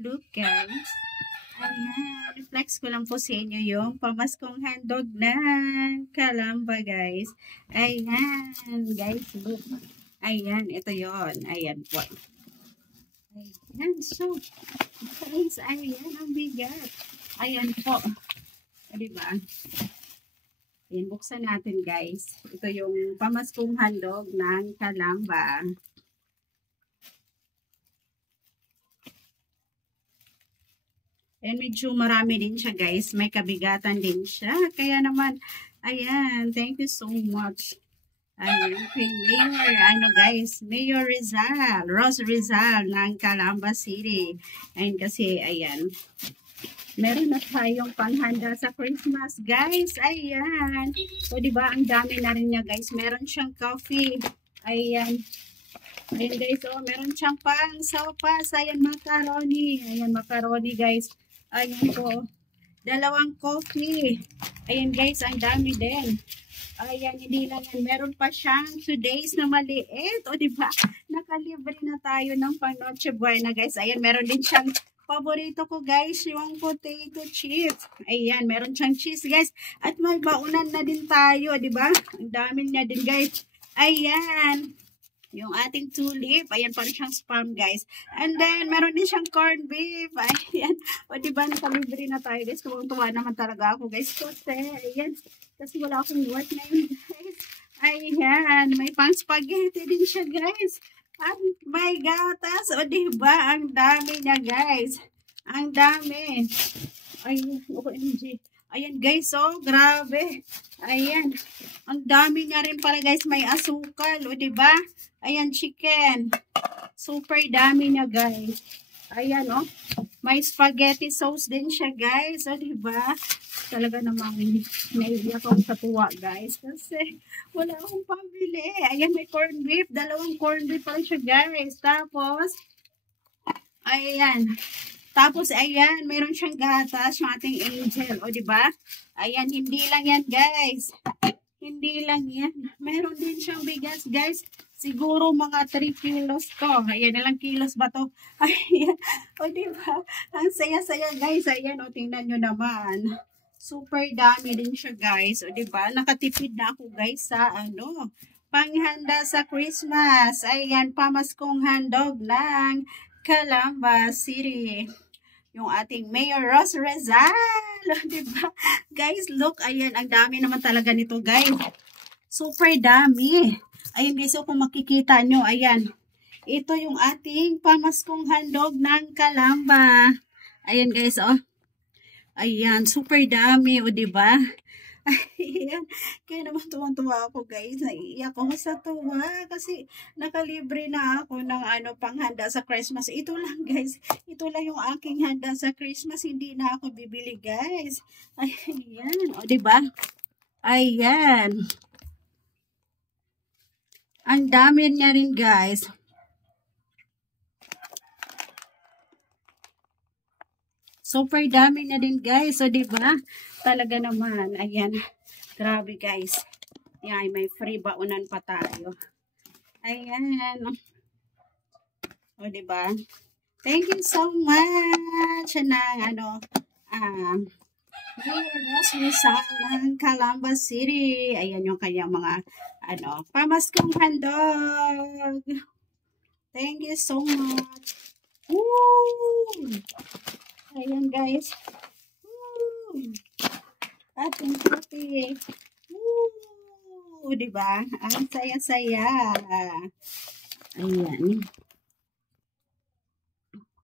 look guys. Ayan, reflex ko lang po sa inyo yung pamaskong handog ng Calamba guys. Ayan, guys, look. Ayan, ito yon. Ayan po. Ayan, so, guys, ayan, ang bigat. Ayan po. Diba? Ayan, buksan natin guys. Ito yung pamaskong handog ng Calamba. And medyo marami din siya guys. May kabigatan din siya. Kaya naman, ayan, thank you so much. Ayan, kay Mayor, guys, Mayor Rizal, Rose Rizal ng Calamba City. Ayan kasi, ayan, meron na tayong panghanda sa Christmas, guys. Ayan. So, diba, ang dami na rin niya, guys. Meron siyang coffee. Ayan. Ayan, guys. Oh, meron siyang pang sopas. Ayan, macaroni. Ayan, macaroni, guys. Ayan po. Dalawang coffee. Ayan, guys. Ang dami din. Ayan, hindi lang yan. Meron pa siyang today's na maliit. O, diba? Nakalibre na tayo ng pang Noche Buena, guys. Ayan, meron din siyang paborito ko, guys, yung potato chips. Ayan, meron siyang cheese, guys. At may baunan na din tayo, diba? Ang dami niya din, guys. Ayan. Yung ating tulip. Ayan, parang siyang spam, guys. And then, meron din siyang corned beef. Ayan. O, diba, nakalibre na tayo, guys. Tuwang-tuwa naman talaga ako, guys. Kasi, ayan. Kasi wala akong work ngayon, guys. Ayan. May pang spaghetti din siya, guys. At may gatas. O, diba? Ang dami niya, guys. Ang dami. Ayan, OMG. Ayan, guys, oh, grabe. Ayan. Ang dami nga rin pala, guys. May asukal. O, diba? Ayan, chicken. Super dami niya, guys. Ayan, oh. May spaghetti sauce din siya, guys. O, diba? Talaga namang naiiyak ako sa tuwa, guys. Kasi wala akong pambili. Ayan, may corned beef. Dalawang corned beef pala siya, guys. Tapos, ayan. Tapos, ayan, mayroon siyang gatas, yung ating angel. O, diba? Ayan, hindi lang yan, guys. Hindi lang yan. Meron din siyang bigas, guys. Siguro mga 3 kilos to. Ayan, ilang kilos ba to? Ayan. O, diba? Ang saya-saya, guys. Ayan, o, tingnan nyo naman. Super dami din siya, guys. O, diba? Nakatipid na ako, guys, sa panghanda sa Christmas. Ayan, pamaskong handog ng Calamba City. Yung ating Mayor Rose Rizal. Diba? Guys, look. Ayan, ang dami naman talaga nito, guys. Super dami. Ayan, guys, so kung makikita nyo, ayan. Ito yung ating pamaskong handog ng Calamba. Ayan, guys, oh. Ayan, super dami, o, diba? Ayan. Kaya naman tuwang-tuwa ako, guys. Naiiyak ako sa tuwa kasi nakalibre na ako ng panghanda sa Christmas. Ito lang, guys. Ito lang yung aking handa sa Christmas. Hindi na ako bibili, guys. Ayan. O, diba? Ayan. Ang dami niya rin, guys. Super dami na din, guys. So, diba? Talaga naman. Ayan. Grabe, guys. Ayan, may free baunan pa tayo. Ayan. O, diba? Thank you so much ng Mayor Rose Rizal ng Calamba City. Ayan yung kanyang mga pamaskong handog. Thank you so much. Woo! Ayan, guys. Woo! Ating coffee. Woo! Diba? Ang saya-saya. Ayan.